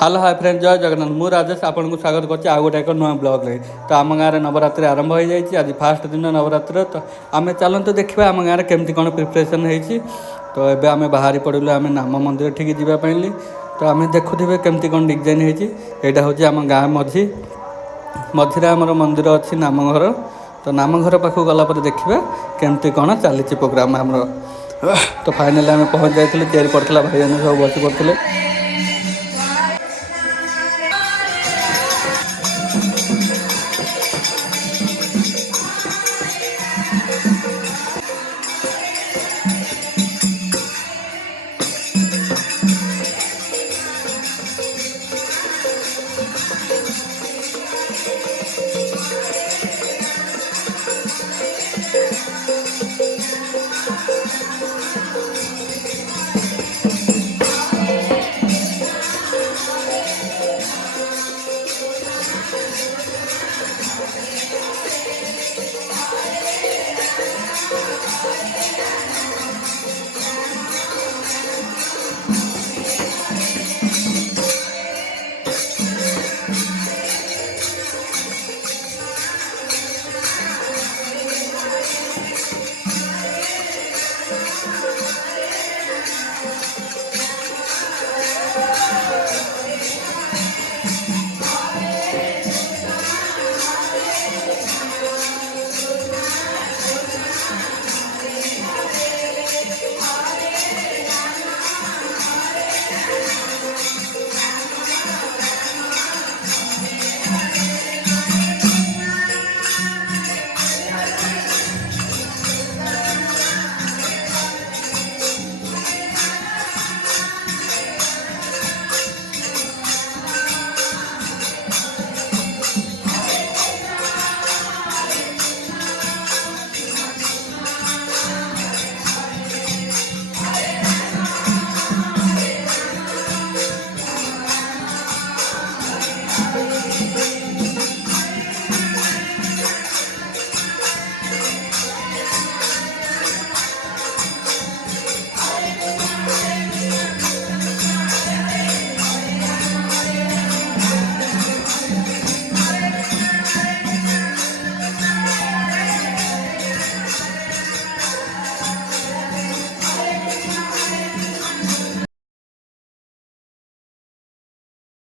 Hello hi friend जय जगन्नाथ मु राजेश आपन को स्वागत करछि आ गोटे एक नुआ ब्लॉग रे। तो आम गाँव में नवरात्रि आरंभ हो जाइए आज फास्ट दिन नवरात्र। तो आम चलते देखा आम गाँव में केमती कौन प्रिपरेसन होती। तो ये आम बाहरी पड़ू आम नाम मंदिर ठीक जावाई। तो आम देखुवे केमती कौन डिजाइन होती। यहाँ हूँ आम गाँ मझीरे आमर मंदिर अच्छी नाम घर। तो नाम घर पाखक गलापर देखा केमती कौन चली प्रोग्राम आमर। तो फाइनाली आम पहुँच जाइए चेयर पड़ता भाई सब बस पड़े।